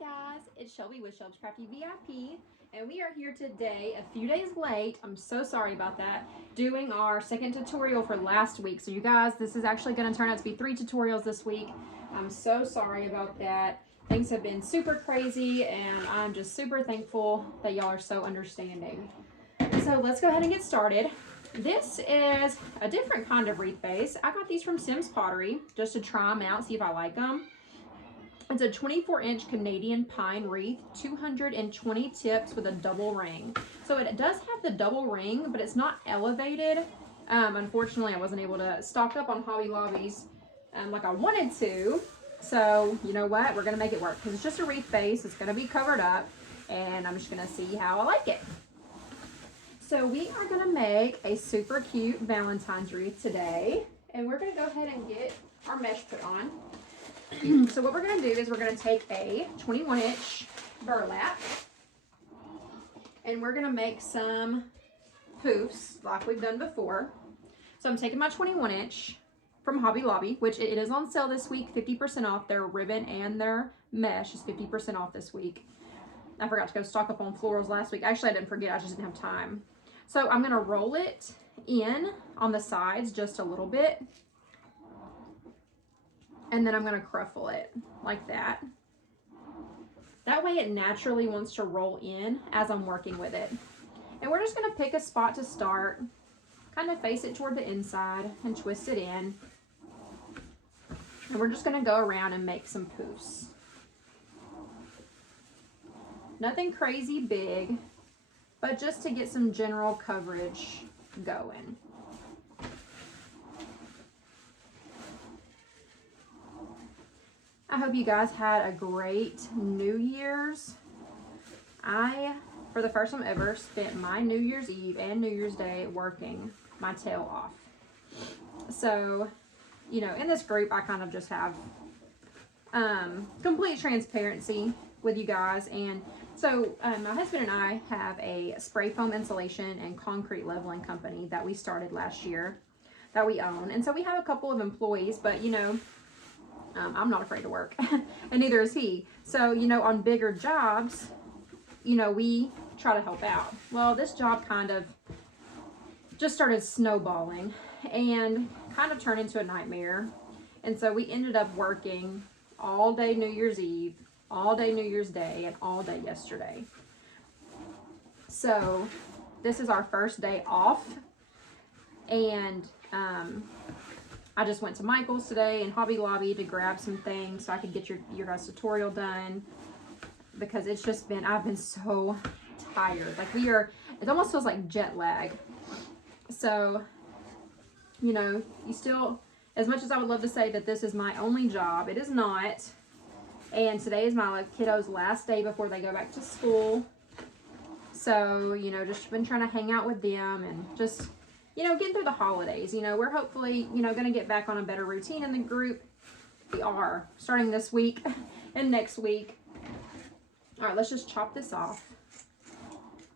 guys, it's Shelby with Shelby's Crafty VIP, and we are here today, a few days late, I'm so sorry about that, doing our second tutorial for last week. So you guys, this is actually going to turn out to be 3 tutorials this week. I'm so sorry about that. Things have been super crazy, and I'm just super thankful that y'all are so understanding. So let's go ahead and get started. This is a different kind of wreath base. I got these from Sims Pottery just to try them out, see if I like them. It's a 24-inch Canadian pine wreath, 220 tips with a double ring. So it does have the double ring, but it's not elevated. Unfortunately, I wasn't able to stock up on Hobby Lobbies like I wanted to. So you know what? We're going to make it work because it's just a wreath base. It's going to be covered up, and I'm just going to see how I like it. So we are going to make a super cute Valentine's wreath today, and we're going to go ahead and get our mesh put on. So what we're going to do is we're going to take a 21-inch burlap, and we're going to make some poofs like we've done before. So I'm taking my 21-inch from Hobby Lobby, which it is on sale this week, 50% off. Their ribbon and their mesh is 50% off this week. I forgot to go stock up on florals last week. Actually, I didn't forget. I just didn't have time. So I'm going to roll it in on the sides just a little bit. And then I'm going to cruffle it like that. That way it naturally wants to roll in as I'm working with it. And we're just going to pick a spot to start, kind of face it toward the inside and twist it in. And we're just going to go around and make some poofs. Nothing crazy big, but just to get some general coverage going. I hope you guys had a great New Year's. I, for the first time ever, spent my New Year's Eve and New Year's Day working my tail off. So, you know, in this group, I kind of just have complete transparency with you guys. And so my husband and I have a spray foam insulation and concrete leveling company that we started last year that we own. And so we have a couple of employees, but you know, I'm not afraid to work and neither is he. So, you know, on bigger jobs, you know, we try to help out. Well, this job kind of just started snowballing and kind of turned into a nightmare. And so we ended up working all day New Year's Eve, all day New Year's Day, and all day yesterday. So this is our first day off, and I just went to Michael's today and Hobby Lobby to grab some things so I could get your guys' tutorial done, because it's just been, I've been so tired. Like it almost feels like jet lag. So, you know, you still, as much as I would love to say that this is my only job, it is not. And today is my kiddos' last day before they go back to school. So, you know, just been trying to hang out with them and just, you know, getting through the holidays. You know, we're hopefully, you know, going to get back on a better routine in the group. We are, starting this week and next week. All right, let's just chop this off.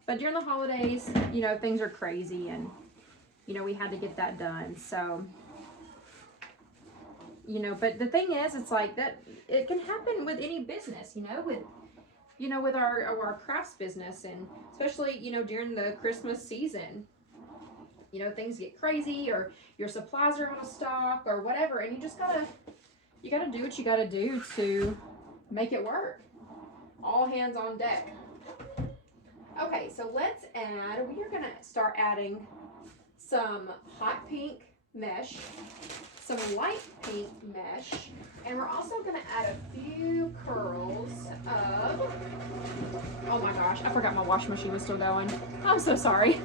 But during the holidays, you know, things are crazy, and, you know, we had to get that done. So, you know, but the thing is, it's like that, it can happen with any business, you know, with our crafts business, and especially, you know, during the Christmas season. You know, things get crazy, or your supplies are out of stock, or whatever, and you gotta do what you gotta do to make it work. All hands on deck. Okay, so we are gonna start adding some hot pink mesh, some light pink mesh, and we're also gonna add a few curls of, oh my gosh, I forgot my washing machine was still going. I'm so sorry.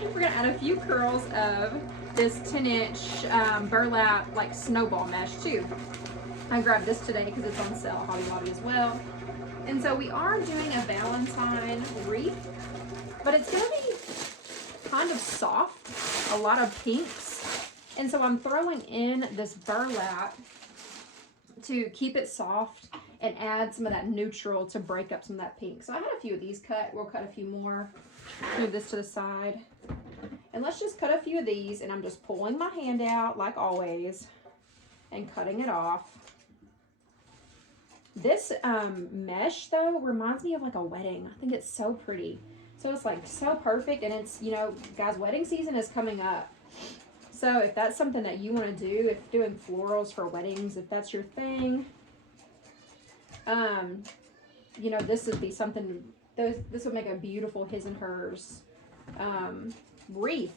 We're gonna add a few curls of this 10-inch burlap like snowball mesh too. I grabbed this today because it's on sale at Hobby Lobby as well. And so we are doing a Valentine wreath, but it's gonna be kind of soft, a lot of pinks. And so I'm throwing in this burlap to keep it soft and add some of that neutral to break up some of that pink. So I had a few of these cut. We'll cut a few more. Move this to the side. And let's just cut a few of these, and I'm just pulling my hand out like always and cutting it off. This mesh though reminds me of like a wedding. I think it's so pretty. So it's like so perfect, and it's, you know, guys, wedding season is coming up. So if that's something that you want to do, if doing florals for weddings, if that's your thing, you know, this would be something, this would make a beautiful his and hers wreath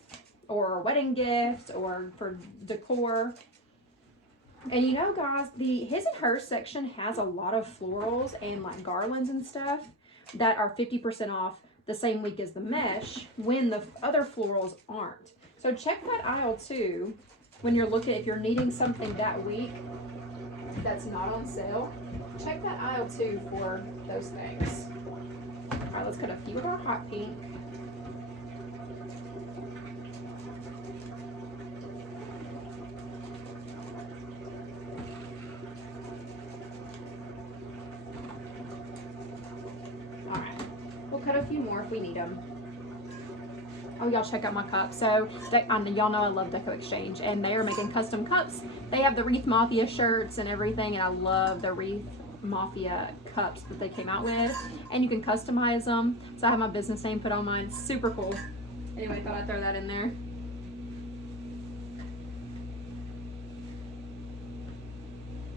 or a wedding gift or for decor. And you know, guys, the his and hers section has a lot of florals and like garlands and stuff that are 50% off the same week as the mesh when the other florals aren't. So check that aisle too when you're looking, if you're needing something that week that's not on sale. Check that aisle too for those things. All right, let's cut a few of our hot pink. All right, we'll cut a few more if we need them. Oh, y'all check out my cup. So y'all know I love Deco Exchange, and they are making custom cups. They have the Wreath Mafia shirts and everything, and I love the Wreath Mafia cups that they came out with, and you can customize them. So I have my business name put on mine. Super cool. Anyway, thought I'd throw that in there.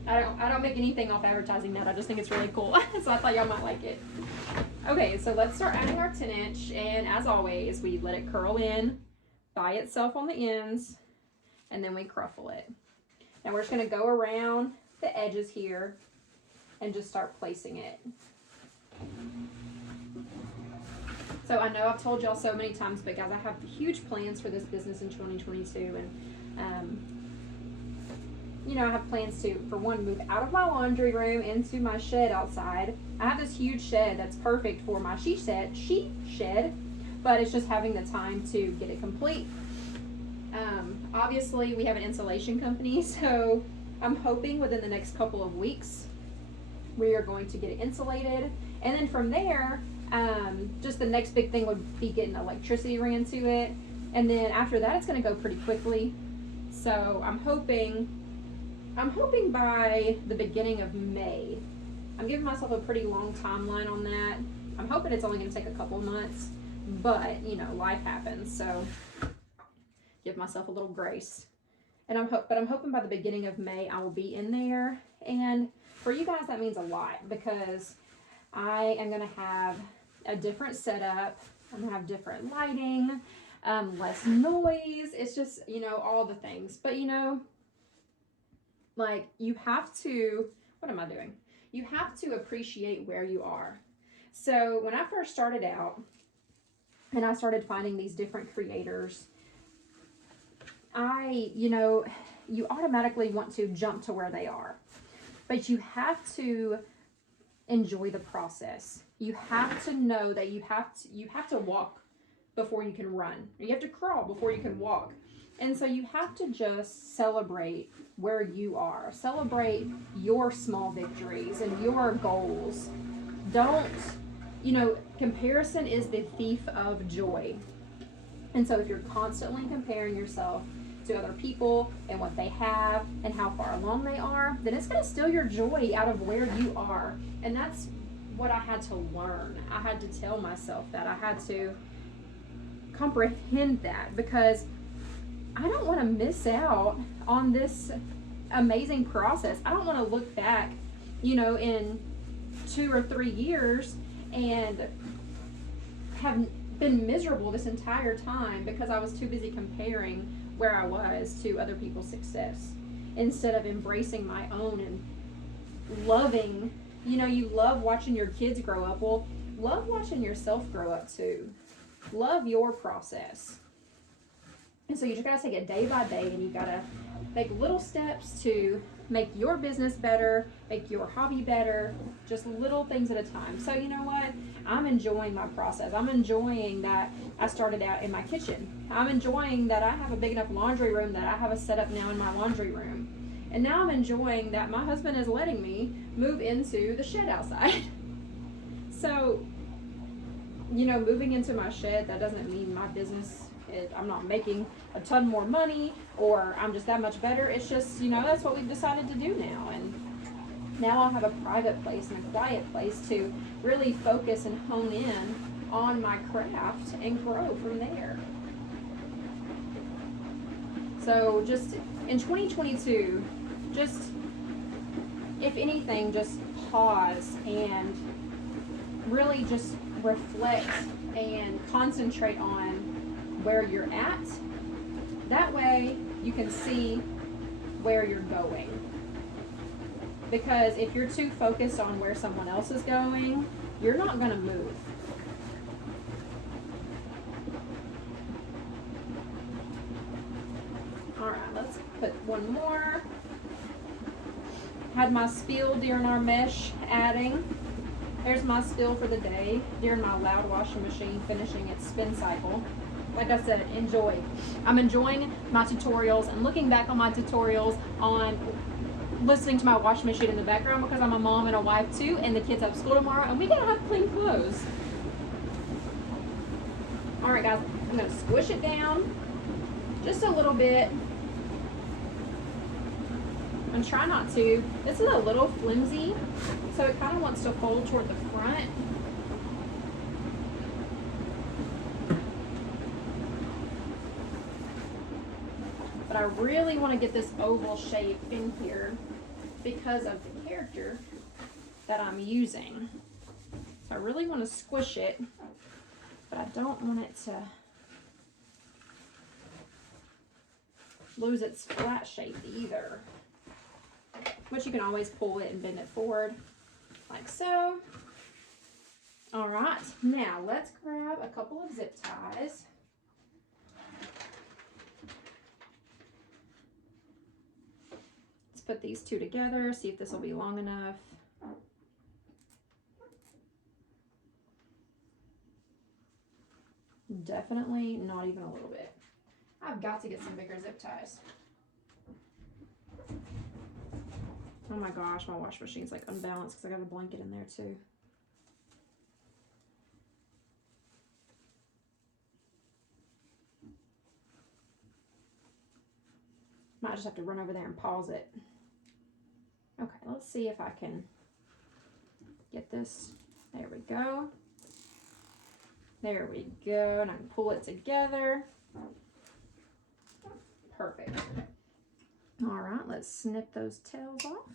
I don't make anything off advertising that. I just think it's really cool. So I thought y'all might like it. Okay, so let's start adding our 10-inch, and as always, we let it curl in by itself on the ends, and then we cruffle it. Now we're just going to go around the edges here and just start placing it. So I know I've told y'all so many times, but guys, I have huge plans for this business in 2022, and you know, I have plans to, for one, move out of my laundry room into my shed outside. I have this huge shed that's perfect for my sheet shed, but it's just having the time to get it complete. Obviously, we have an insulation company, so I'm hoping within the next couple of weeks we are going to get it insulated. And then from there, just the next big thing would be getting electricity ran to it. And then after that, it's going to go pretty quickly. So I'm hoping by the beginning of May. I'm giving myself a pretty long timeline on that. I'm hoping it's only going to take a couple of months, but you know, life happens, so give myself a little grace. And I'm hoping by the beginning of May I will be in there. And for you guys, that means a lot, because I am going to have a different setup. I'm going to have different lighting, less noise. It's just, you know, all the things. But you know, like, you have to, what am I doing? You have to appreciate where you are. So when I first started out and I started finding these different creators, you know, you automatically want to jump to where they are. But you have to enjoy the process. You have to know that you have to walk before you can run. You have to crawl before you can walk. And so you have to just celebrate where you are. Celebrate your small victories and your goals. Don't, you know, comparison is the thief of joy. And so if you're constantly comparing yourself to other people and what they have and how far along they are, then it's going to steal your joy out of where you are. And that's what I had to learn. I had to tell myself that. I had to comprehend that, because I don't want to miss out on this amazing process. I don't want to look back, you know, in 2 or 3 years and have been miserable this entire time because I was too busy comparing where I was to other people's success instead of embracing my own and loving. You know, you love watching your kids grow up. Well, love watching yourself grow up too. Love your process. And so you just gotta take it day by day, and you gotta make little steps to make your business better, make your hobby better, just little things at a time. So you know what? I'm enjoying my process. I'm enjoying that I started out in my kitchen. I'm enjoying that I have a big enough laundry room that I have a setup now in my laundry room. And now I'm enjoying that my husband is letting me move into the shed outside. So, you know, moving into my shed, that doesn't mean my business, I'm not making a ton more money or I'm just that much better. It's just, you know, that's what we've decided to do now. And now I'll have a private place and a quiet place to really focus and hone in on my craft and grow from there. So just in 2022, just, if anything, just pause and really just reflect and concentrate on where you're at. That way you can see where you're going. Because if you're too focused on where someone else is going, you're not going to move. All right, let's put one more. Had my spill during our mesh adding. There's my spill for the day during my loud washing machine finishing its spin cycle. Like I said, enjoy. I'm enjoying my tutorials and looking back on my tutorials on listening to my washing machine in the background because I'm a mom and a wife too, and the kids have school tomorrow, and we gotta have clean clothes. All right, guys, I'm gonna squish it down just a little bit. And try not to. This is a little flimsy, so it kind of wants to fold toward the front. But I really want to get this oval shape in here because of the character that I'm using. So I really want to squish it, but I don't want it to lose its flat shape either. But you can always pull it and bend it forward like so. All right, now let's grab a couple of zip ties. Let's put these two together, see if this will be long enough. Definitely not even a little bit. I've got to get some bigger zip ties. Oh my gosh, my wash machine's like unbalanced because I got a blanket in there too. Might just have to run over there and pause it. Okay, let's see if I can get this. There we go. There we go, and I can pull it together. Perfect. All right, let's snip those tails off.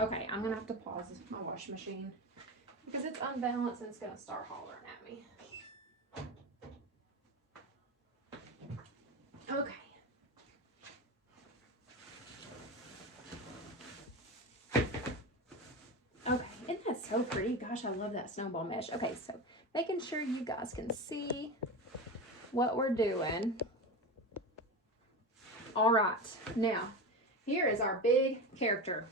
Okay, I'm gonna have to pause my washing machine because it's unbalanced and it's gonna start hollering at me. Okay. Okay, isn't that so pretty? Gosh, I love that snowball mesh. Okay, so making sure you guys can see what we're doing. All right, now here is our big character.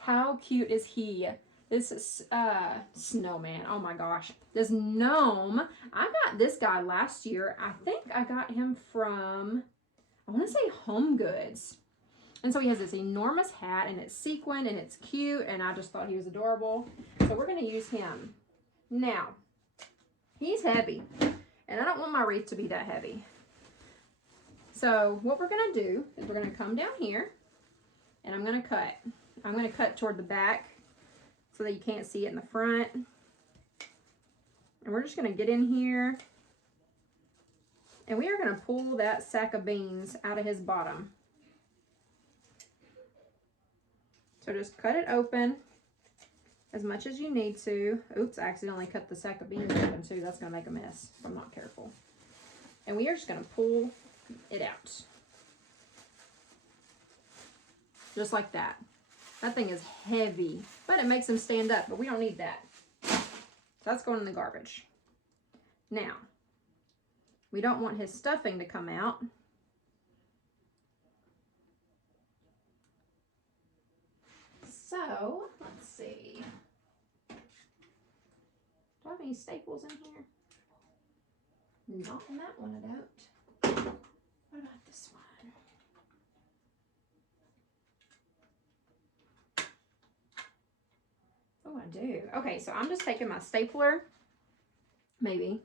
How cute is he? This is snowman. Oh my gosh, this gnome. I got this guy last year. I think I got him from, I want to say Home Goods. And so he has this enormous hat and it's sequined and it's cute, and I just thought he was adorable. So we're going to use him. Now, he's heavy and I don't want my wreath to be that heavy. So what we're going to do is we're going to come down here and I'm going to cut. I'm going to cut toward the back so that you can't see it in the front. And we're just going to get in here and we are going to pull that sack of beans out of his bottom. So just cut it open as much as you need to. Oops, I accidentally cut the sack of beans open too. That's going to make a mess if I'm not careful. And we are just going to pull it out. Just like that. That thing is heavy, but it makes him stand up, but we don't need that. So that's going in the garbage. Now, we don't want his stuffing to come out. So, let's see. Do I have any staples in here? Not in that one, I don't. What about this one? Oh, I do. Okay, so I'm just taking my stapler, maybe,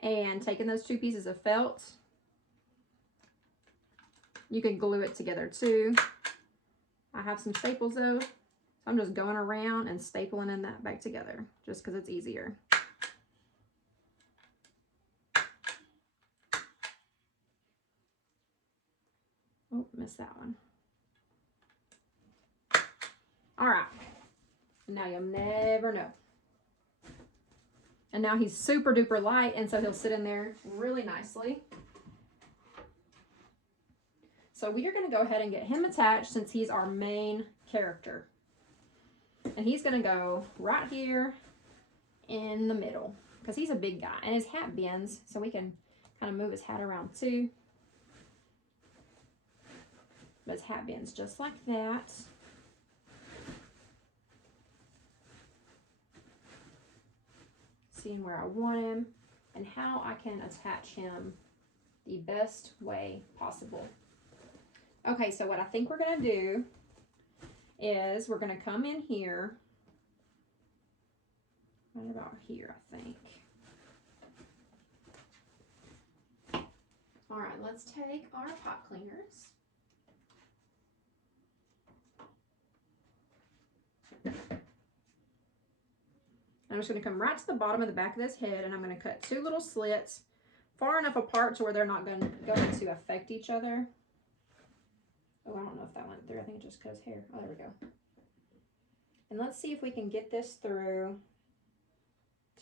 and taking those two pieces of felt You can glue it together too. I have some staples though, so I'm just going around and stapling in that back together just because it's easier. Oh, missed that one. All right, now you'll never know. And now he's super duper light, and so he'll sit in there really nicely. So we are going to go ahead and get him attached since he's our main character. And he's going to go right here in the middle because he's a big guy and his hat bends, so we can kind of move his hat around too. But his hat bends just like that. Seeing where I want him and how I can attach him the best way possible. Okay, so what I think we're going to do is we're going to come in here, right about here, I think. All right, let's take our pot cleaners. I'm just going to come right to the bottom of the back of this head, and I'm going to cut 2 little slits far enough apart to where they're not going to affect each other. Oh, I don't know if that went through. I think it just cut his hair. Oh, there we go. And let's see if we can get this through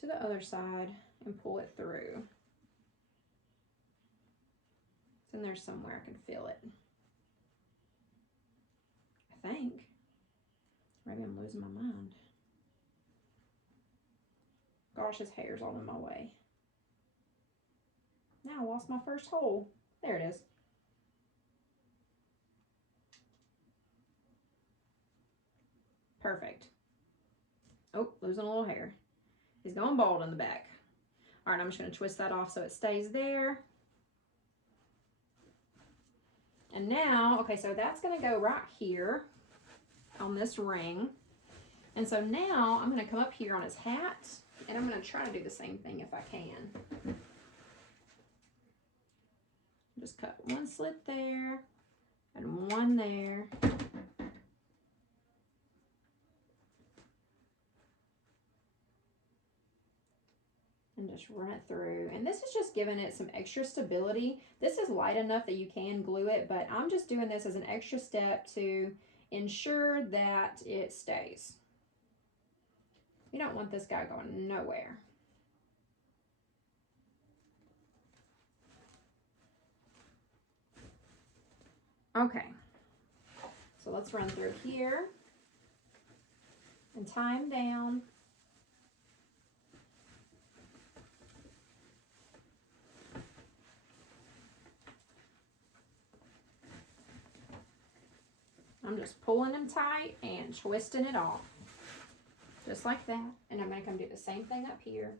to the other side and pull it through. It's in there somewhere. I can feel it. I think. Maybe I'm losing my mind. Gosh, his hair's all in my way. Now I lost my first hole. There it is. Perfect. Oh, losing a little hair. He's going bald in the back. All right, I'm just going to twist that off so it stays there. And now, okay, so that's going to go right here on this ring. And so now I'm going to come up here on his hat, and I'm going to try to do the same thing if I can. Just cut 1 slit there and 1 there. And just run it through. And this is just giving it some extra stability. This is light enough that you can glue it, but I'm just doing this as an extra step to ensure that it stays. You don't want this guy going nowhere. Okay, so let's run through here and tie him down. I'm just pulling him tight and twisting it off, just like that. And I'm going to come do the same thing up here.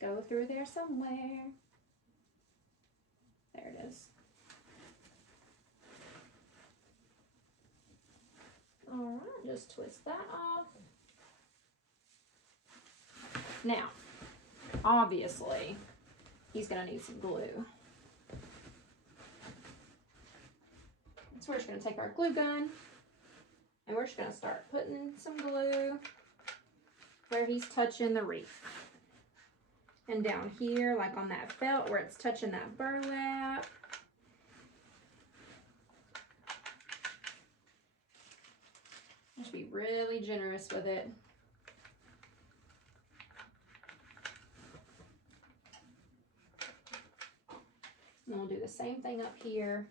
Go through there somewhere. There it is. All right, just twist that off. Now, obviously, he's going to need some glue. So we're just going to take our glue gun, and we're just going to start putting some glue where he's touching the wreath. And down here, like on that felt where it's touching that burlap. Just be really generous with it. And we'll do the same thing up here.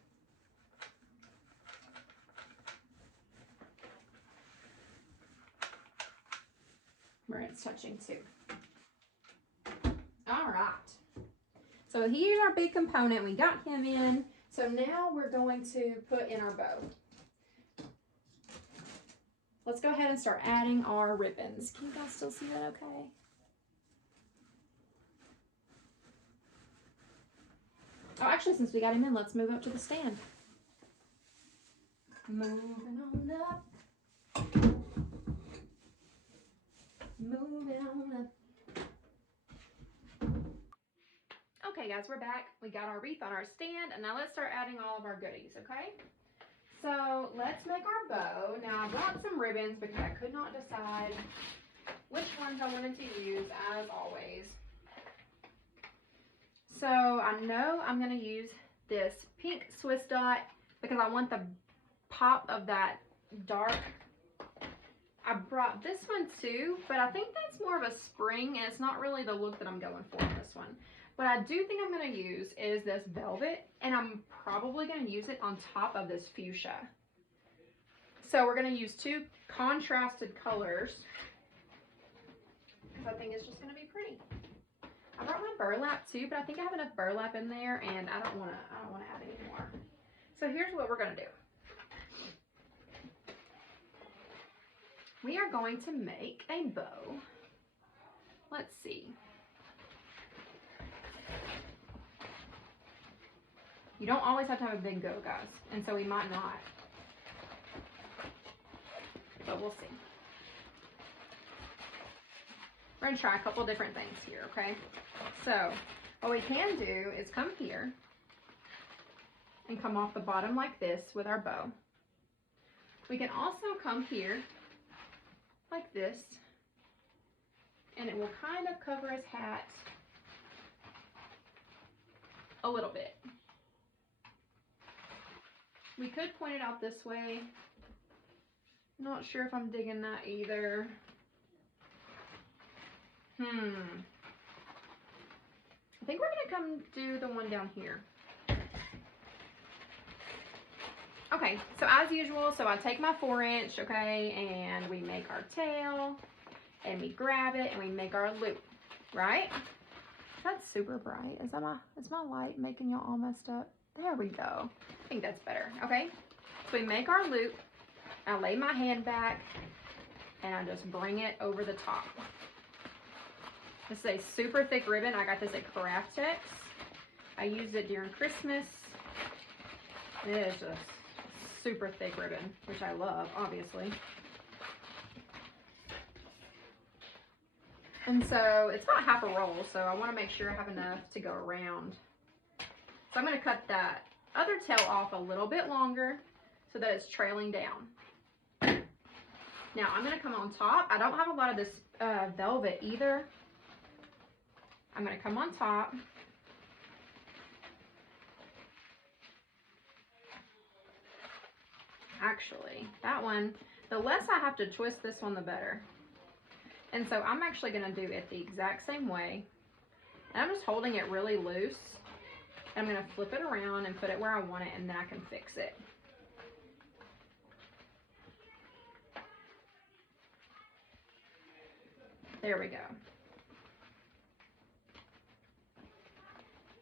Where it's touching too. All right. So here's our big component. We got him in. So now we're going to put in our bow. Let's go ahead and start adding our ribbons. Can you guys still see that okay? Oh, actually, since we got him in, let's move up to the stand. Moving on up. Moving on up. Okay, guys, we're back. We got our wreath on our stand, and now let's start adding all of our goodies, okay? So let's make our bow. Now, I brought some ribbons because I could not decide which ones I wanted to use, as always. So I know I'm going to use this pink Swiss dot because I want the pop of that dark. I brought this one too, but I think that's more of a spring, and it's not really the look that I'm going for in this one. What I do think I'm going to use is this velvet, and I'm probably going to use it on top of this fuchsia. So we're going to use two contrasted colors because I think it's just going to be pretty. I brought my burlap too, but I think I have enough burlap in there, and I don't want to add any more. So here's what we're going to do. We are going to make a bow. Let's see. You don't always have to have a big bow, guys, and so we might not, but we'll see. We're gonna try a couple different things here, okay? So what we can do is come here and come off the bottom like this with our bow. We can also come here like this, and it will kind of cover his hat a little bit. We could point it out this way. Not sure if I'm digging that either. I think we're gonna come do the one down here. Okay, so as usual, so I take my 4-inch, okay, and we make our tail, and we grab it, and we make our loop, right? That's super bright. Is my light making y'all all messed up? There we go. I think that's better, okay? So we make our loop, I lay my hand back, and I just bring it over the top. This is a super thick ribbon. I got this at Craftex. I used it during Christmas. It is just super thick ribbon, which I love, obviously. And so it's about half a roll, so I want to make sure I have enough to go around. So I'm going to cut that other tail off a little bit longer so that it's trailing down. Now I'm going to come on top. I don't have a lot of this velvet either. I'm going to come on top. Actually, that one, the less I have to twist this one, the better. And so I'm actually going to do it the exact same way. And I'm just holding it really loose. I'm going to flip it around and put it where I want it, and then I can fix it. There we go.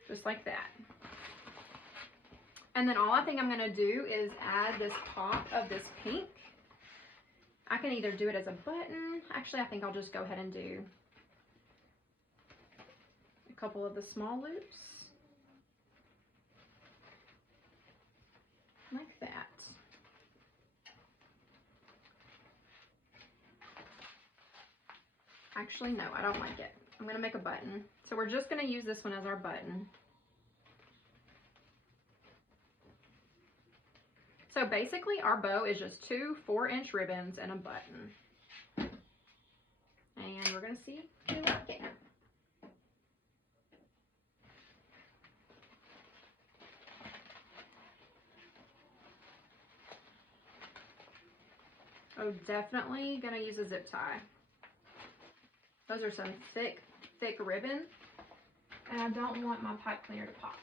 Just like that. And then all I think I'm going to do is add this pop of this pink. I can either do it as a button. Actually, I think I'll just go ahead and do a couple of the small loops. Like that. Actually, no, I don't like it. I'm going to make a button. So we're just going to use this one as our button. So basically our bow is just two 4-inch ribbons and a button. And we're going to see who like it. Oh, definitely going to use a zip tie. Those are some thick, thick ribbon. And I don't want my pipe cleaner to pop.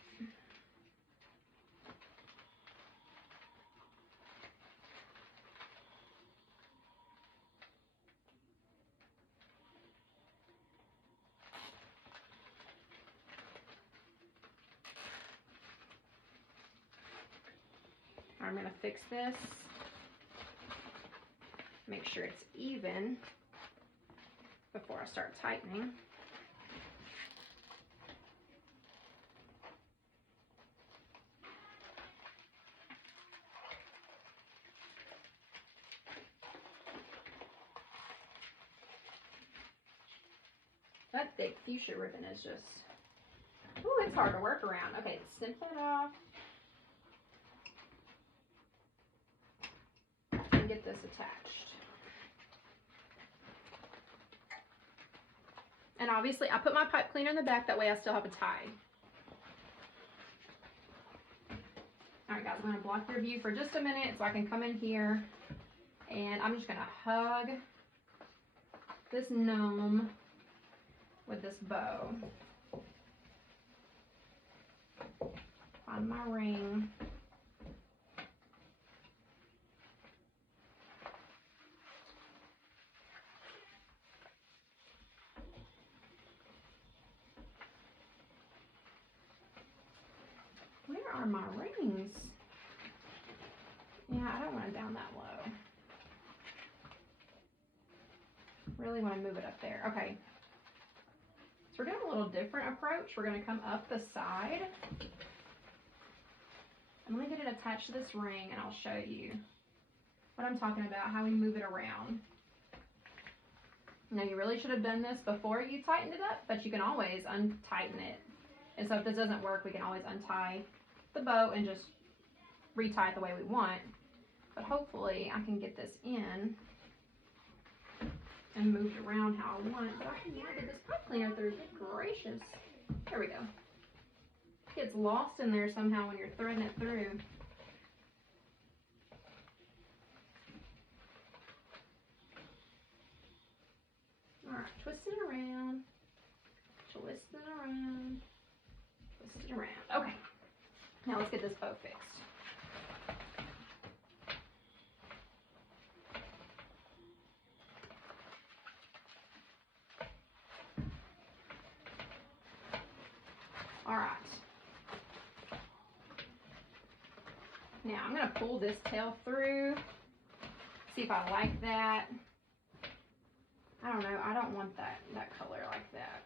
I'm going to fix this. Make sure it's even before I start tightening. that thick fuchsia ribbon is just, ooh, it's hard to work around. Okay, let's snip that off. And get this attached. And obviously, I put my pipe cleaner in the back, that way I still have a tie. Alright guys, I'm going to block your view for just a minute so I can come in here. And I'm just going to hug this gnome with this bow. Find my ring. Where are my rings? Yeah, I don't want it down that low. Really want to move it up there. Okay. So we're doing a little different approach. We're going to come up the side. I'm going to get it attached to this ring and I'll show you what I'm talking about, how we move it around. Now you really should have done this before you tightened it up, but you can always untighten it. And so if this doesn't work, we can always untie the bow and just retie it the way we want. But hopefully I can get this in and moved around how I want. But I can not get this pipe cleaner through. Good gracious. There we go. It gets lost in there somehow when you're threading it through. Alright, twist it around. Twist it around. Twist it around. Okay. Now let's get this bow fixed. All right. Now I'm going to pull this tail through, see if I like that. I don't know. I don't want that color like that.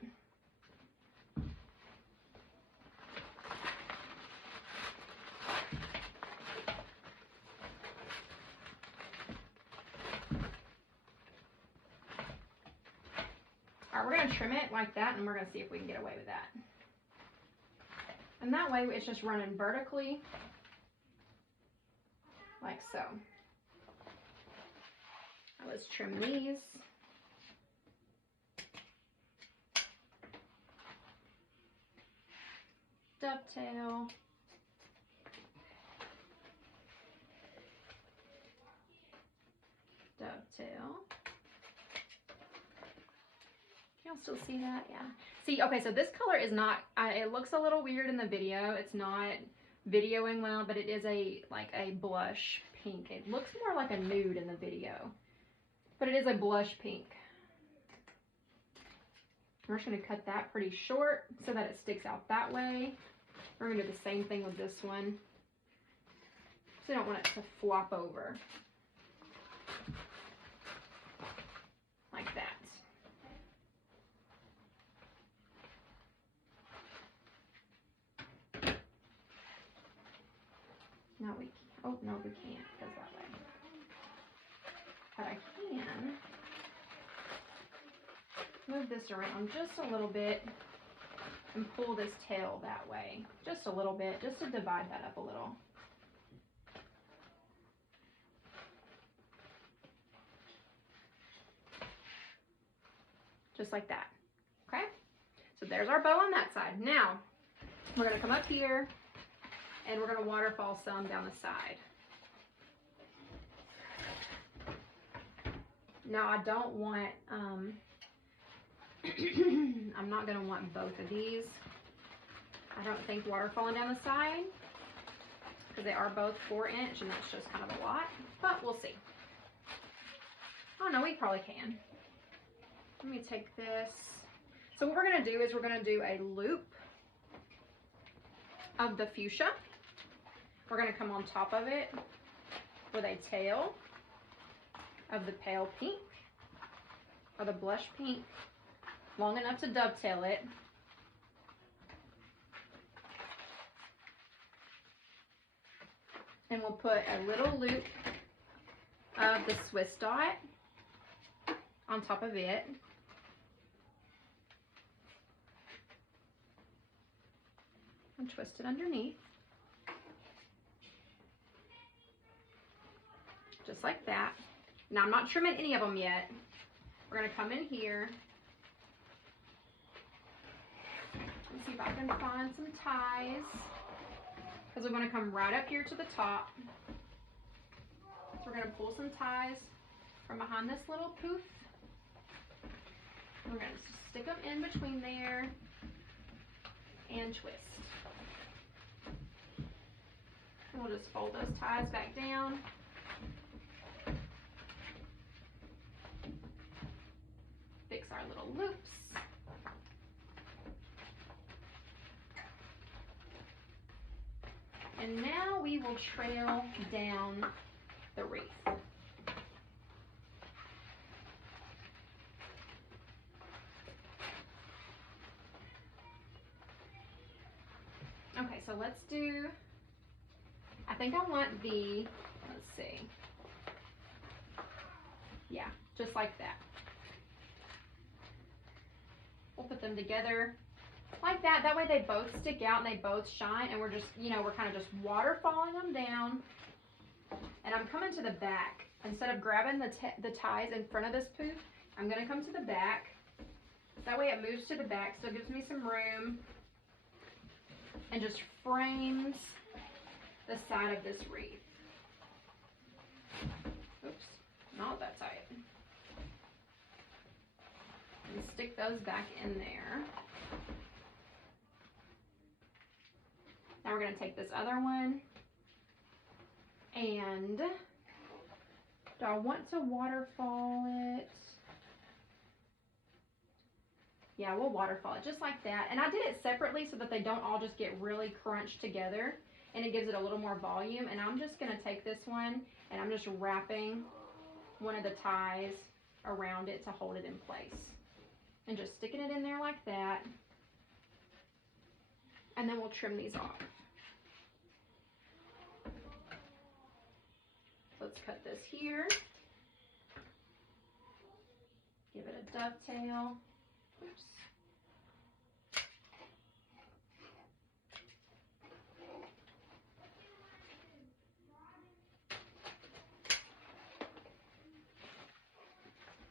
All right, we're going to trim it like that, and we're going to see if we can get away with that. And that way it's just running vertically, like so. Now let's trim these. Dovetail. Dovetail. Y'all still see that? Yeah. See, okay, so this color is not, it looks a little weird in the video. It's not videoing well, but it is like a blush pink. It looks more like a nude in the video, but it is a blush pink. We're just going to cut that pretty short so that it sticks out that way. We're going to do the same thing with this one. So you don't want it to flop over. Like that. No, we can't. Oh, no, we can't because that way. But I can move this around just a little bit and pull this tail that way. Just a little bit, just to divide that up a little. Just like that. Okay? So there's our bow on that side. Now, we're going to come up here and we're going to waterfall some down the side. Now I don't want, I'm not going to want both of these. I don't think waterfalling down the side, because they are both 4-inch and that's just kind of a lot, but we'll see. Oh no, we probably can. Let me take this. So what we're going to do is we're going to do a loop of the fuchsia. We're going to come on top of it with a tail of the pale pink or the blush pink, long enough to dovetail it. And we'll put a little loop of the Swiss dot on top of it. and twist it underneath. Just like that. Now I'm not trimming any of them yet. We're gonna come in here and see if I can find some ties, because we're gonna come right up here to the top. So we're gonna pull some ties from behind this little poof. We're gonna stick them in between there and twist. And we'll just fold those ties back down. Fix our little loops. And now we will trail down the wreath. Okay, so let's do, I think I want the, let's see. Yeah, just like that. We'll put them together like that. That way they both stick out and they both shine, and we're just, you know, we're kind of just waterfalling them down. And I'm coming to the back. Instead of grabbing the ties in front of this poof, I'm gonna come to the back. That way it moves to the back, so it gives me some room and just frames the side of this wreath. Oops, not that tight. And stick those back in there. Now we're going to take this other one, and do I want to waterfall it? Yeah, we'll waterfall it just like that. And I did it separately so that they don't all just get really crunched together, and it gives it a little more volume. And I'm just going to take this one and I'm just wrapping one of the ties around it to hold it in place. And just sticking it in there like that. And then we'll trim these off. Let's cut this here. Give it a dovetail. Oops.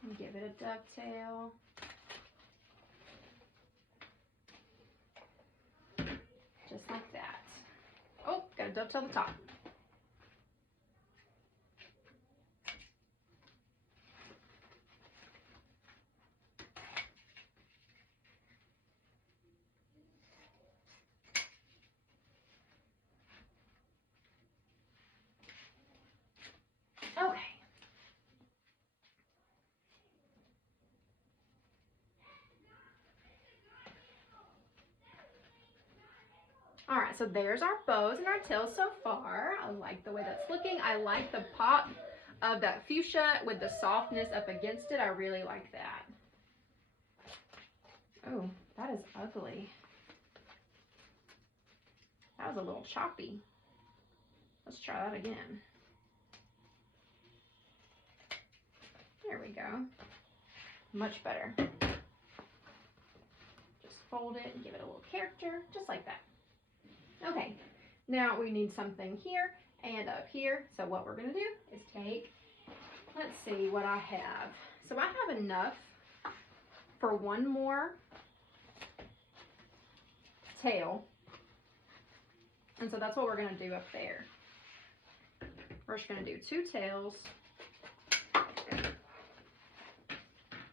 And give it a dovetail. Just like that. Oh, gotta dovetail the top. Okay. All right, so there's our bows and our tails so far. I like the way that's looking. I like the pop of that fuchsia with the softness up against it. I really like that. Oh, that is ugly. That was a little choppy. Let's try that again. There we go. Much better. Just fold it and give it a little character, just like that. Okay, now we need something here and up here. So what we're gonna do is take, let's see what I have. So I have enough for one more tail. And so that's what we're gonna do up there. We're just gonna do 2 tails.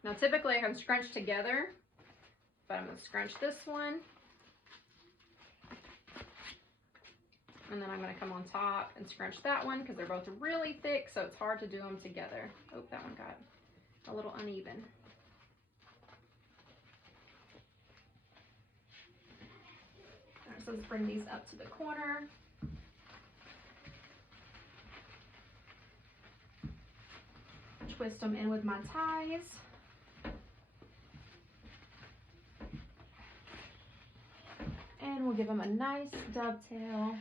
Now typically I can scrunch together, but I'm gonna scrunch this one. And then I'm gonna come on top and scrunch that one because they're both really thick, so it's hard to do them together. Oh, that one got a little uneven. All right, so let's bring these up to the corner. Twist them in with my ties. And we'll give them a nice dovetail.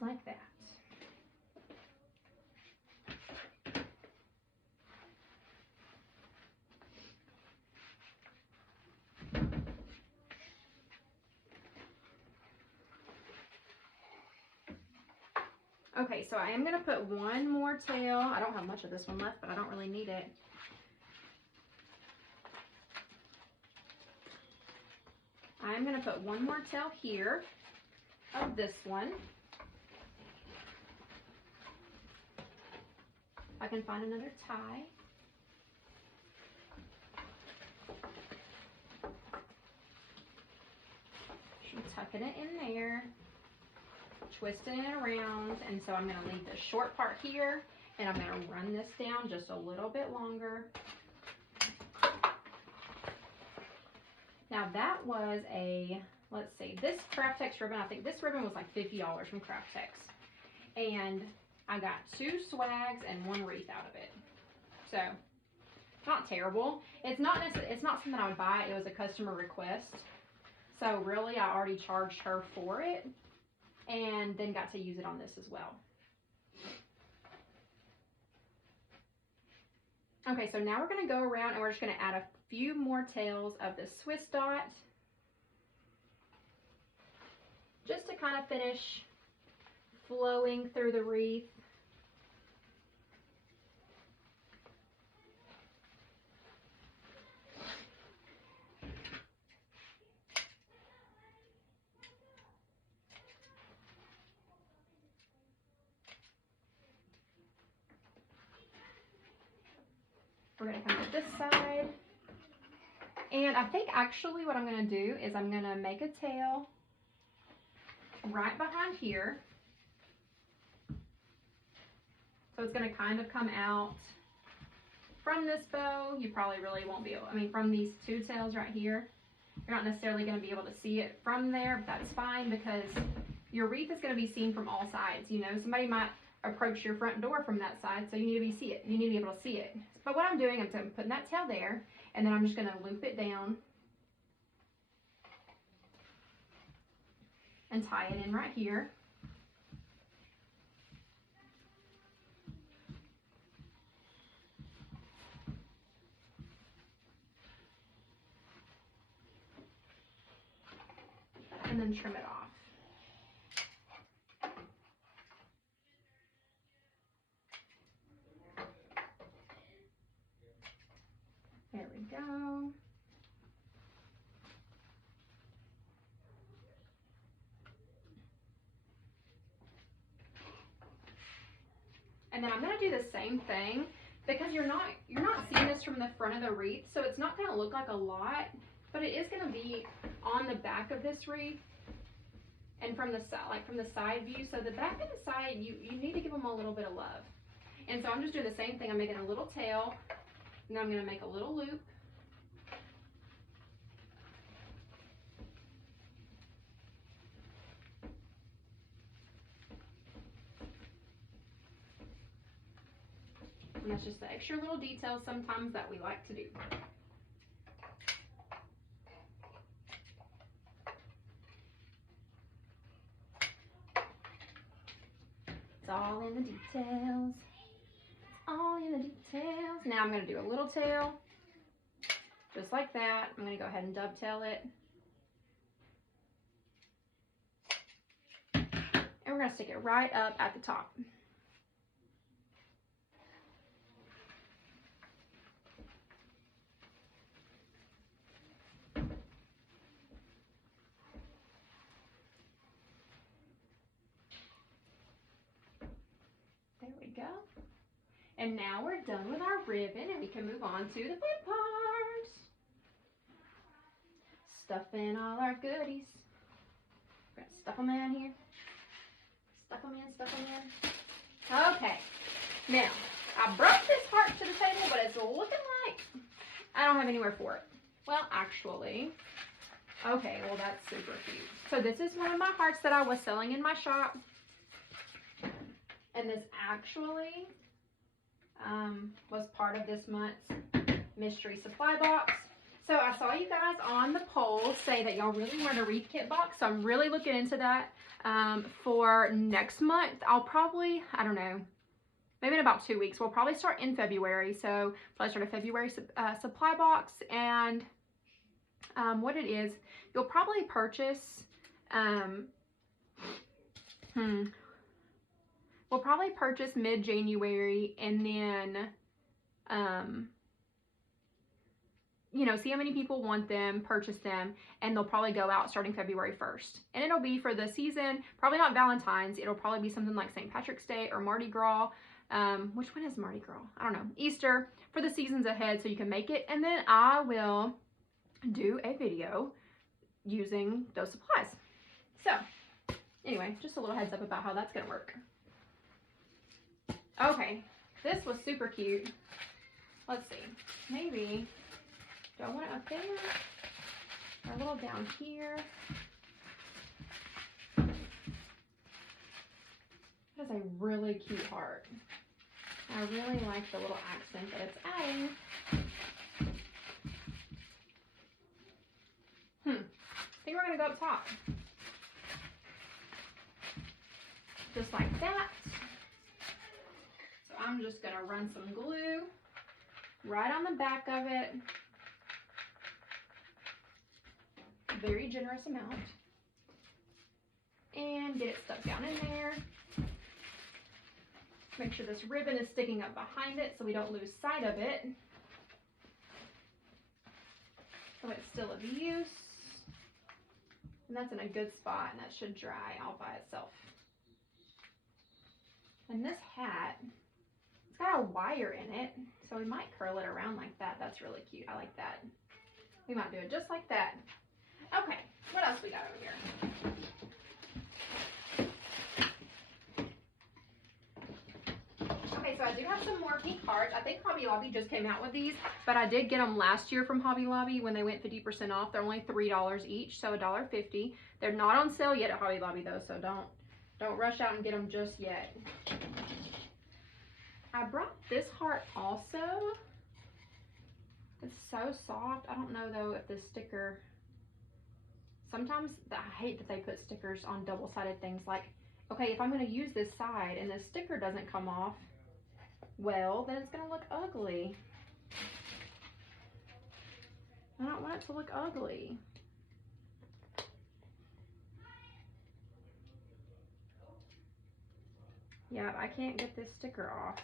like that. Okay, so I am going to put one more tail. I don't have much of this one left, but I don't really need it. I'm going to put one more tail here of this one. I can find another tie. I'm tucking it in there, twisting it around, and so I'm going to leave the short part here, and I'm going to run this down just a little bit longer. Now that was a, let's see, this Craft Tex ribbon, I think this ribbon was like $50 from Craft Tex, and I got 2 swags and 1 wreath out of it. So not terrible. It's not something I would buy. It was a customer request. So really I already charged her for it and then got to use it on this as well. Okay, so now we're going to go around and we're just going to add a few more tails of the Swiss dot just to kind of finish flowing through the wreath. We're going to come to this side. And I think actually what I'm going to do is I'm going to make a tail right behind here. So it's going to kind of come out from this bow. You probably really won't be able, I mean, from these 2 tails right here, you're not necessarily going to be able to see it from there, but that's fine because your wreath is going to be seen from all sides. You know, somebody might approach your front door from that side, so you need to be able to see it. But what I'm doing, I'm putting that tail there, and then I'm just going to loop it down and tie it in right here. And then trim it off. There we go. And then I'm going to do the same thing because you're not seeing this from the front of the wreath, so it's not going to look like a lot, but it is going to be on the back of this wreath and from the side, like from the side view. So the back and the side, you need to give them a little bit of love. And so I'm just doing the same thing. I'm making a little tail, and then I'm going to make a little loop. And that's just the extra little details sometimes that we like to do. It's all in the details. It's all in the details. Now I'm going to do a little tail, just like that. I'm going to go ahead and dovetail it. And we're going to stick it right up at the top. There we go. And now we're done with our ribbon and we can move on to the fun parts. Stuff in all our goodies. We're going to stuff them in here. Stuff them in, stuff them in. Okay. Now, I brought this heart to the table, but it's looking like I don't have anywhere for it. Well, actually, okay, well, that's super cute. So this is one of my hearts that I was selling in my shop. And this actually was part of this month's mystery supply box. So I saw you guys on the poll say that y'all really wanted a wreath kit box, so I'm really looking into that. For next month, I'll probably, I don't know, maybe in about 2 weeks. We'll probably start in February, so probably start a February supply box. And what it is, you'll probably purchase, we'll probably purchase mid-January, and then, you know, see how many people want them, purchase them, and they'll probably go out starting February 1st. And it'll be for the season, probably not Valentine's, it'll probably be something like St. Patrick's Day or Mardi Gras. Which one is Mardi Gras? I don't know. Easter, for the seasons ahead, so you can make it. And then I will do a video using those supplies. So, anyway, just a little heads up about how that's going to work. Okay, this was super cute. Let's see. Maybe, do I want it up there? Or a little down here? That is a really cute heart. I really like the little accent that it's adding. I think we're going to go up top. Just like that. So I'm just going to run some glue right on the back of it. Very generous amount. And get it stuck down in there. Make sure this ribbon is sticking up behind it so we don't lose sight of it. So it's still of use. And that's in a good spot, and that should dry all by itself. And this hat, it's got a wire in it, so we might curl it around like that. That's really cute. I like that. We might do it just like that. Okay, what else we got over here? Okay, so I do have some more pink hearts. I think Hobby Lobby just came out with these, but I did get them last year from Hobby Lobby when they went 50% off. They're only $3 each, so $1.50. They're not on sale yet at Hobby Lobby though, so don't rush out and get them just yet. I brought this heart also. It's so soft. I don't know though if the sticker, sometimes I hate that they put stickers on double-sided things. Like, okay, if I'm going to use this side and the sticker doesn't come off, well, then it's going to look ugly. I don't want it to look ugly. Yeah, I can't get this sticker off.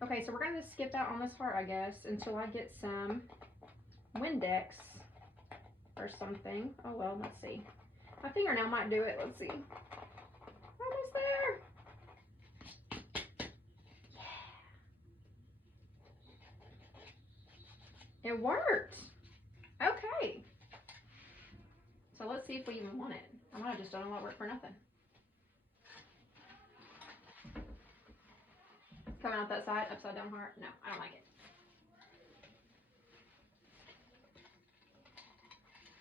Okay, so we're going to skip out on this heart, I guess, until I get some Windex or something. Oh, well, let's see. My fingernail might do it. Let's see. Almost there. Yeah. It worked. Okay. So let's see if we even want it. I might have just done a lot of work for nothing. Coming out that side, upside down heart. No, I don't like it.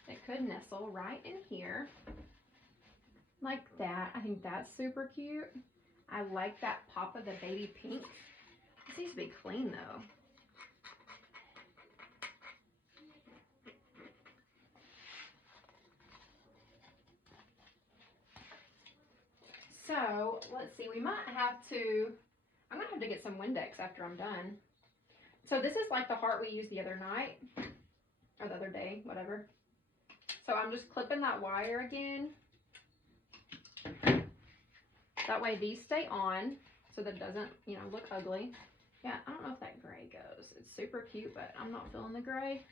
It could nestle right in here. Like that. I think that's super cute. I like that pop of the baby pink. This needs to be clean though. So, let's see, we might have to, I'm going to have to get some Windex after I'm done. So this is like the heart we used the other night, or the other day, whatever. So I'm just clipping that wire again. That way these stay on, so that it doesn't, you know, look ugly. Yeah, I don't know if that gray goes. It's super cute, but I'm not feeling the gray.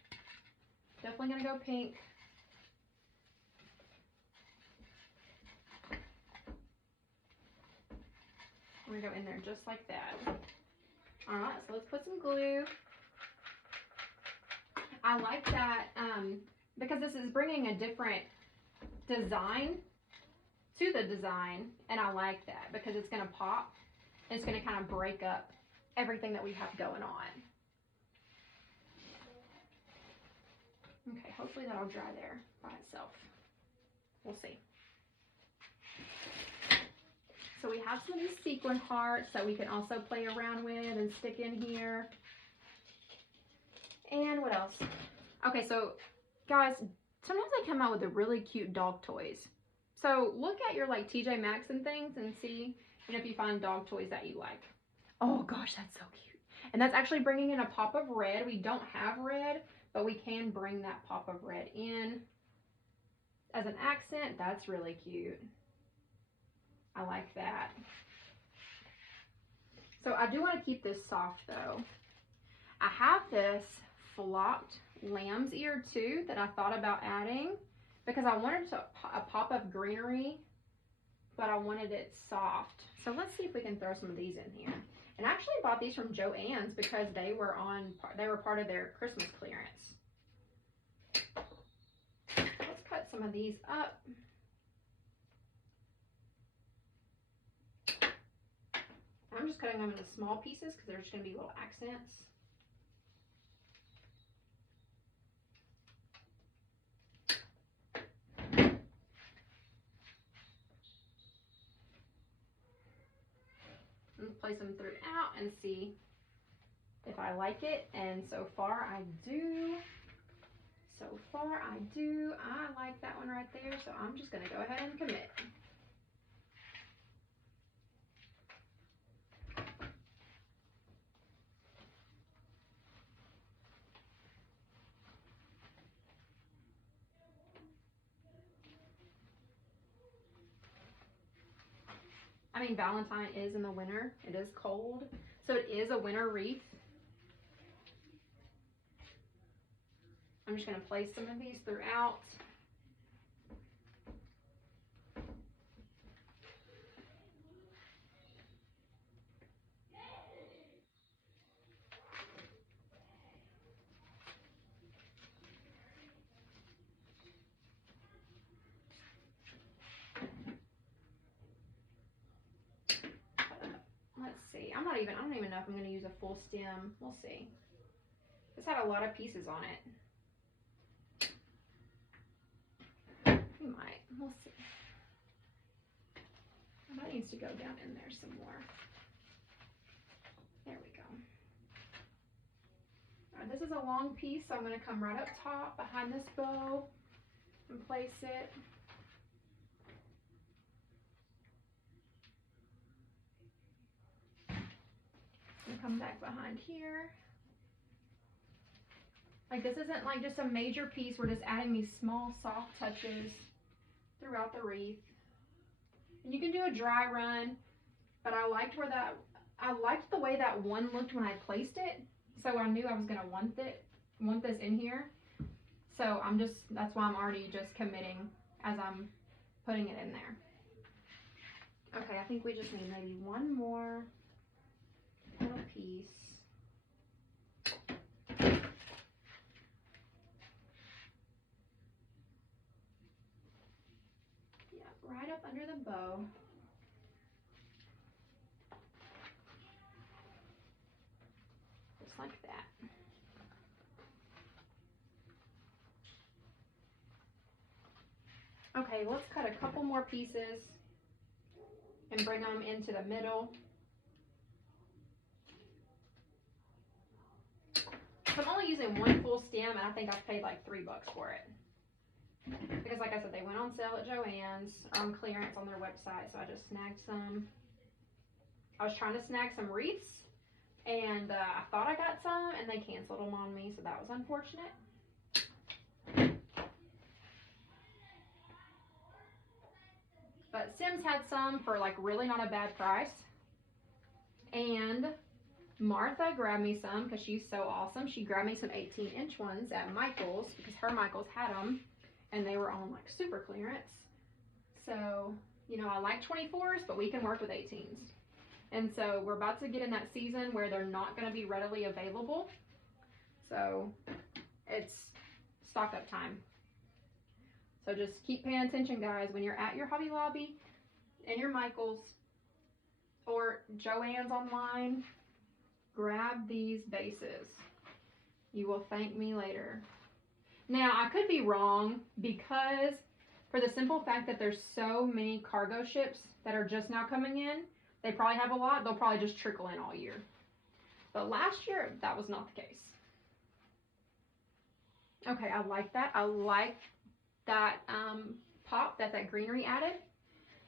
Definitely going to go pink. I'm going to go in there just like that. Alright, so let's put some glue. I like that because this is bringing a different design to the design, and I like that because it's going to pop. And it's going to kind of break up everything that we have going on. Okay, hopefully that'll dry there by itself. We'll see. So we have some of these sequin hearts that we can also play around with and stick in here. And what else? Okay, so guys, sometimes they come out with the really cute dog toys. So look at your like TJ Maxx and things and see if you find dog toys that you like. Oh gosh, that's so cute. And that's actually bringing in a pop of red. We don't have red, but we can bring that pop of red in as an accent. That's really cute. I like that. So I do want to keep this soft though. I have this flocked lamb's ear too that I thought about adding because I wanted a pop of greenery, but I wanted it soft. So let's see if we can throw some of these in here. And I actually bought these from Joann's because they were part of their Christmas clearance. Let's cut some of these up. I'm just cutting them into small pieces because they're just going to be little accents. And place them throughout and see if I like it. And so far I do. So far I do. I like that one right there. So I'm just going to go ahead and commit. I mean, Valentine is in the winter. It is cold. So it is a winter wreath. I'm just going to place some of these throughout. Let's see. I don't even know if I'm going to use a full stem. We'll see. This had a lot of pieces on it. We might. We'll see. That needs to go down in there some more. There we go. All right, this is a long piece, so I'm going to come right up top behind this bow and place it. And come back behind here. Like, this isn't like just a major piece. We're just adding these small soft touches throughout the wreath. And you can do a dry run, but I liked the way that one looked when I placed it. So I knew I was gonna want this in here. So that's why I'm already just committing as I'm putting it in there. Okay, I think we just need maybe one more little piece. Right up under the bow. Just like that. Okay, let's cut a couple more pieces and bring them into the middle. So I'm only using one full stem, and I think I've paid like $3 for it. Because like I said, they went on sale at Joann's, or on clearance on their website, so I just snagged some. I was trying to snag some wreaths, and I thought I got some, and they canceled them on me, so that was unfortunate. But Sims had some for like really not a bad price. And Martha grabbed me some because she's so awesome. She grabbed me some 18-inch ones at Michael's because her Michael's had them. And they were on like super clearance. So, you know, I like 24s, but we can work with 18s. And so we're about to get in that season where they're not going to be readily available. So it's stock up time. So just keep paying attention, guys. When you're at your Hobby Lobby and your Michael's or Joann's online, grab these bases. You will thank me later. Now, I could be wrong because for the simple fact that there's so many cargo ships that are just now coming in, they probably have a lot. They'll probably just trickle in all year. But last year, that was not the case. Okay, I like that. I like that pop that greenery added.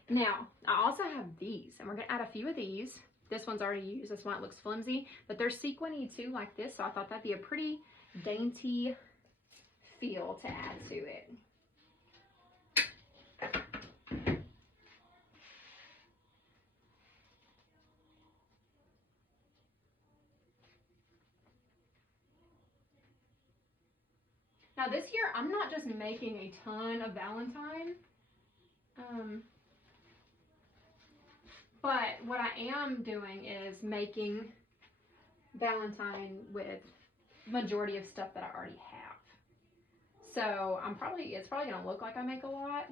Now, I also have these, and we're going to add a few of these. This one's already used. That's why it looks flimsy. But they're sequiny too, like this. So I thought that'd be a pretty dainty feel to add to it. Now this year, I'm not just making a ton of Valentine. But what I am doing is making Valentine with majority of stuff that I already have. So it's probably gonna look like I make a lot,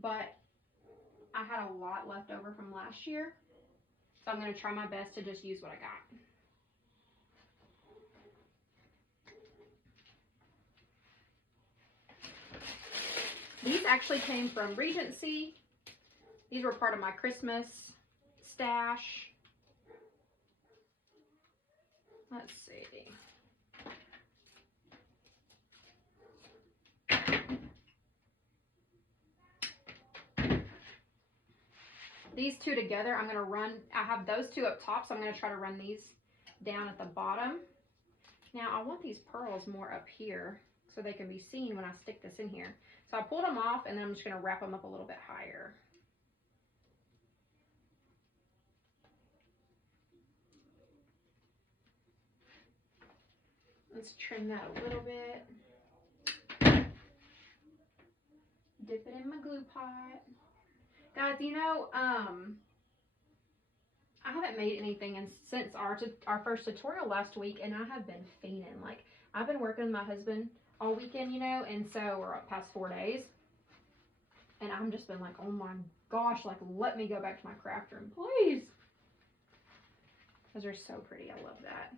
but I had a lot left over from last year. So I'm gonna try my best to just use what I got. These actually came from Regency. These were part of my Christmas stash. Let's see. These two together, I'm going to run, I have those two up top, so I'm going to try to run these down at the bottom. Now, I want these pearls more up here so they can be seen when I stick this in here. So I pulled them off, and then I'm just going to wrap them up a little bit higher. Let's trim that a little bit. Dip it in my glue pot. Guys, you know, I haven't made anything since our first tutorial last week, and I have been fiending. Like, I've been working with my husband all weekend, you know, and so we're up past 4 days. And I've just been like, oh my gosh, like, let me go back to my craft room, please. Because they're so pretty. I love that.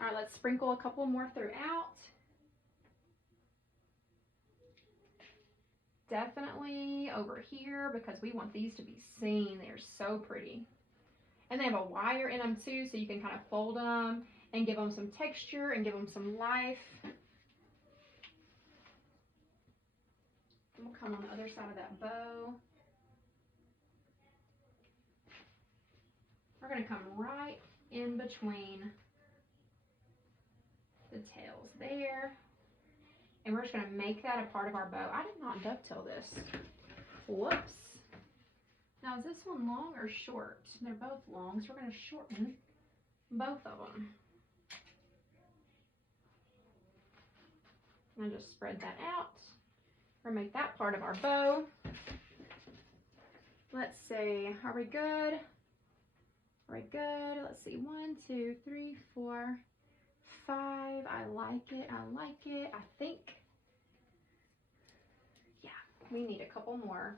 All right, let's sprinkle a couple more throughout. Definitely over here because we want these to be seen. They're so pretty. And they have a wire in them too, so you can kind of fold them and give them some texture and give them some life. And we'll come on the other side of that bow. We're going to come right in between the tails there. And we're just going to make that a part of our bow. I did not dovetail this. Whoops. Now, is this one long or short? They're both long, so we're going to shorten both of them. And just spread that out. Or make that part of our bow. Let's see. Are we good? Are we good? Let's see. 1, 2, 3, 4, 5. I like it. I like it. I think. Yeah, we need a couple more.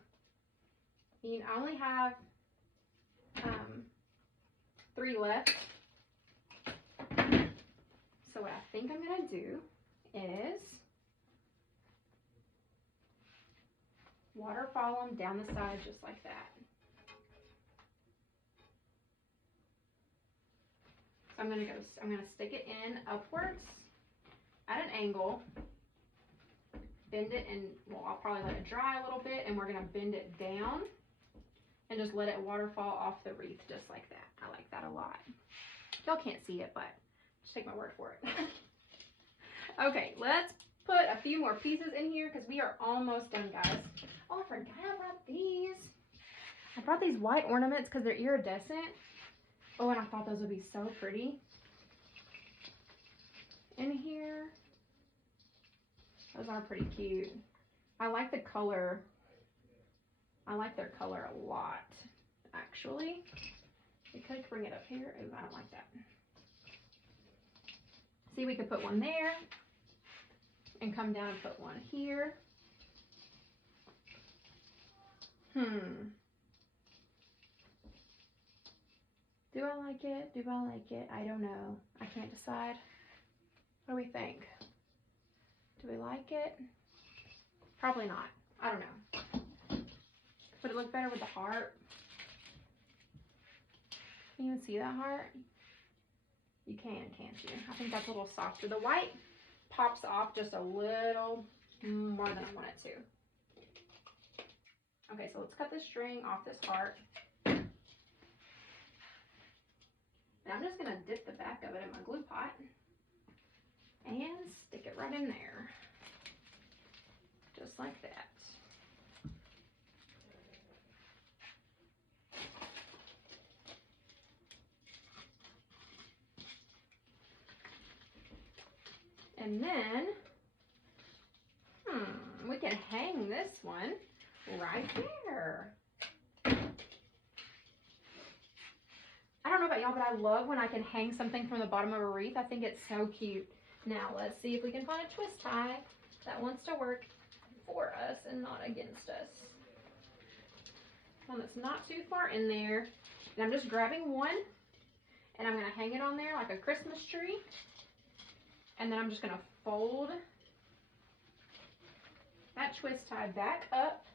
I only have 3 left. So what I think I'm going to do is waterfall them down the side just like that. So I'm going to stick it in upwards at an angle. Bend it, and well, I'll probably let it dry a little bit, and we're going to bend it down and just let it waterfall off the wreath just like that. I like that a lot. Y'all can't see it, but just take my word for it. Okay, let's put a few more pieces in here because we are almost done, guys. Oh, I forgot I brought these. I brought these white ornaments because they're iridescent. Oh, and I thought those would be so pretty in here. Those are pretty cute. I like the color. I like their color a lot, actually. We could bring it up here. Oh, I don't like that. See, we could put one there and come down and put one here. Do I like it? Do I like it? I don't know. I can't decide. What do we think? Do we like it? Probably not. I don't know. Would it look better with the heart? Can you even see that heart? You can, can't you? I think that's a little softer. The white pops off just a little more than I want it to. Okay, so let's cut this string off this heart. And I'm just gonna dip the back of it in my glue pot and stick it right in there. Just like that. And then, we can hang this one right there. I don't know about y'all, but I love when I can hang something from the bottom of a wreath. I think it's so cute. Now, let's see if we can find a twist tie that wants to work for us and not against us. One that's not too far in there. And I'm just grabbing one, and I'm going to hang it on there like a Christmas tree. And then I'm just going to fold that twist tie back up.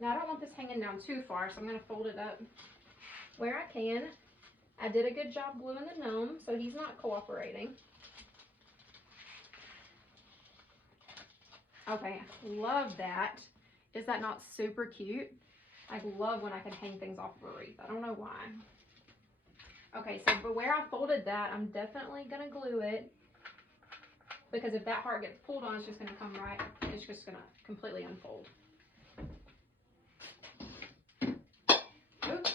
Now I don't want this hanging down too far, so I'm going to fold it up where I can. I did a good job gluing the gnome, so he's not cooperating. Okay, love that. Is that not super cute? I love when I can hang things off of a wreath. I don't know why. Okay, so but where I folded that, I'm definitely going to glue it, because if that heart gets pulled on, it's just going to come right, it's just going to completely unfold. Oops,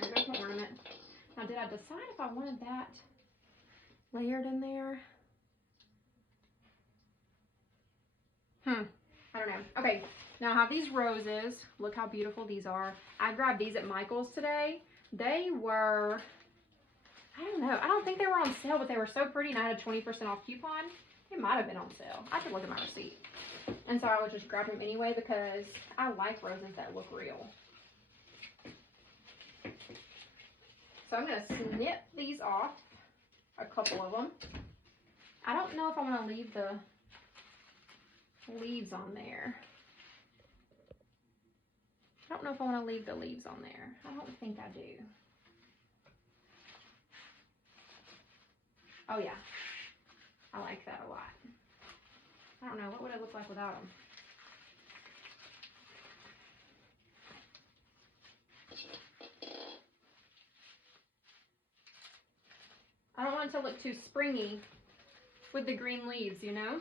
there goes my ornament. Now, did I decide if I wanted that layered in there? I don't know. Okay, now I have these roses. Look how beautiful these are. I grabbed these at Michael's today. They were, I don't know, I don't think they were on sale, but they were so pretty, and I had a 20% off coupon. It might have been on sale. I could look at my receipt. And so I would just grab them anyway because I like roses that look real. So I'm going to snip these off, a couple of them. I don't know if I want to leave the leaves on there. I don't know if I want to leave the leaves on there. I don't think I do. Oh yeah, I like that a lot. I don't know, what would it look like without them? I don't want it to look too springy with the green leaves, you know?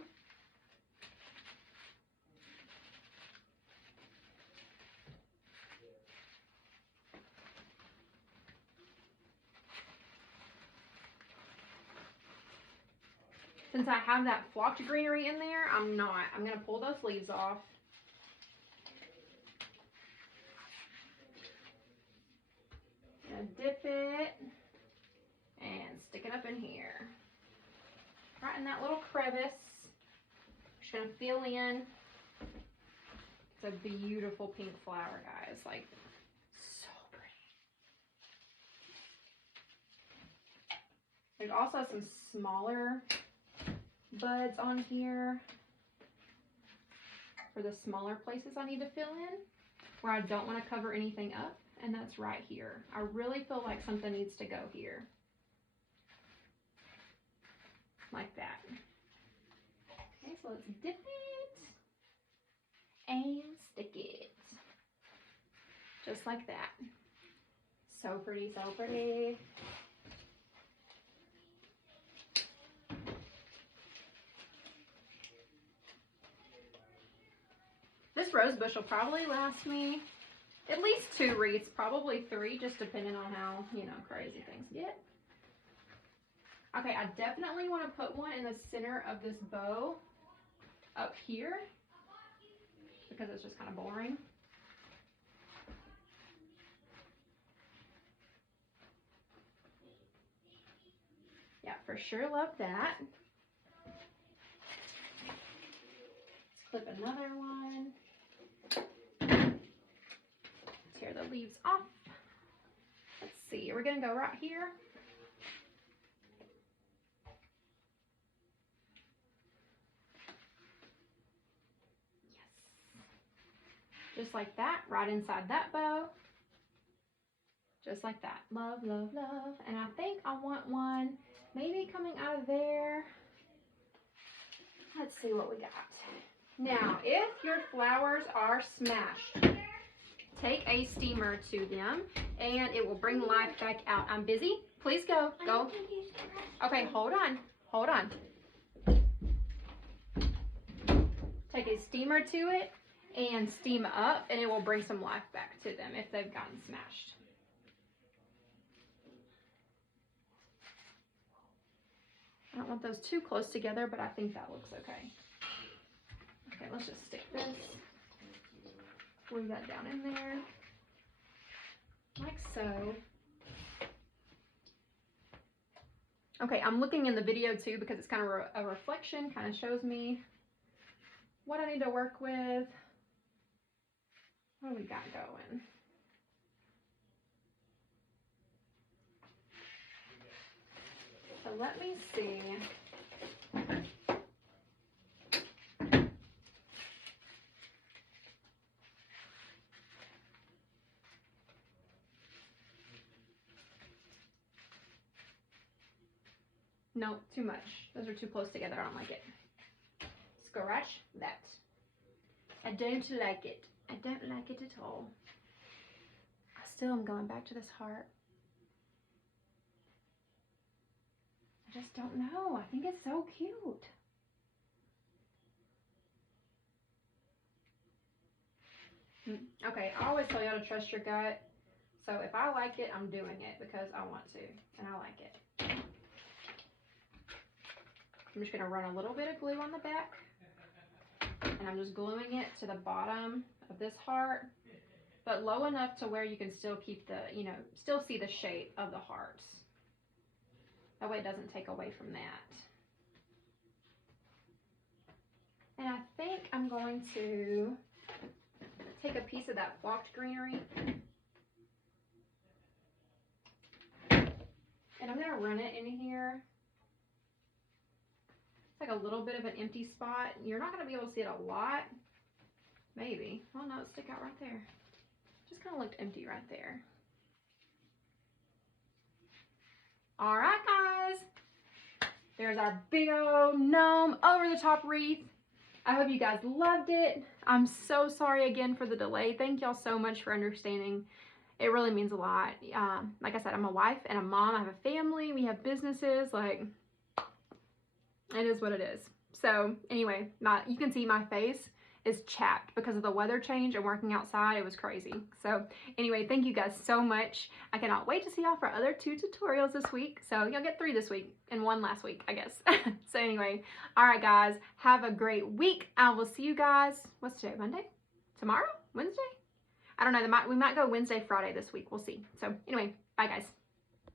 Since I have that flocked greenery in there, I'm going to pull those leaves off. And dip it and stick it up in here. Right in that little crevice. Just going to fill in. It's a beautiful pink flower, guys. Like, so pretty. There's also some smaller buds on here for the smaller places I need to fill in where I don't want to cover anything up, and that's right here. I really feel like something needs to go here like that. Okay, so let's dip it and stick it just like that. So pretty, so pretty. This rose bush will probably last me at least 2 wreaths, probably 3, just depending on how, you know, crazy things get. Okay, I definitely want to put one in the center of this bow up here because it's just kind of boring. Yeah, for sure love that. Let's clip another one. Tear the leaves off. Let's see, we're gonna go right here. Yes. Just like that, right inside that bow. Just like that. Love, love, love. And I think I want one maybe coming out of there. Let's see what we got. Now, if your flowers are smashed, take a steamer to them and it will bring life back out. I'm busy. Please go. Go. Okay, hold on. Hold on. Take a steamer to it and steam up, and it will bring some life back to them if they've gotten smashed. I don't want those too close together, but I think that looks okay. Okay, let's just stick this. Glue that down in there, like so. Okay, I'm looking in the video too because it's kind of a reflection, kind of shows me what I need to work with. What do we got going? So let me see. No, too much. Those are too close together. I don't like it. Scratch that. I don't like it. I don't like it at all. I still am going back to this heart. I just don't know. I think it's so cute. Okay, I always tell y'all to trust your gut. So if I like it, I'm doing it because I want to and I like it. I'm just going to run a little bit of glue on the back, and I'm just gluing it to the bottom of this heart, but low enough to where you can still keep the, you know, still see the shape of the hearts. That way it doesn't take away from that. And I think I'm going to take a piece of that flocked greenery, and I'm going to run it in here. It's like a little bit of an empty spot. You're not going to be able to see it a lot. Maybe. Oh no, it stick out right there. Just kind of looked empty right there. All right, guys. There's our big old gnome over the top wreath. I hope you guys loved it. I'm so sorry again for the delay. Thank y'all so much for understanding. It really means a lot. Like I said, I'm a wife and a mom. I have a family. We have businesses. Like, it is what it is. So anyway, you can see my face is chapped because of the weather change and working outside. It was crazy. So anyway, thank you guys so much. I cannot wait to see y'all for other 2 tutorials this week. So you'll get 3 this week and 1 last week, I guess. So anyway, all right, guys, have a great week. I will see you guys. What's today? Monday? Tomorrow? Wednesday? I don't know. We might go Wednesday, Friday this week. We'll see. So anyway, bye, guys.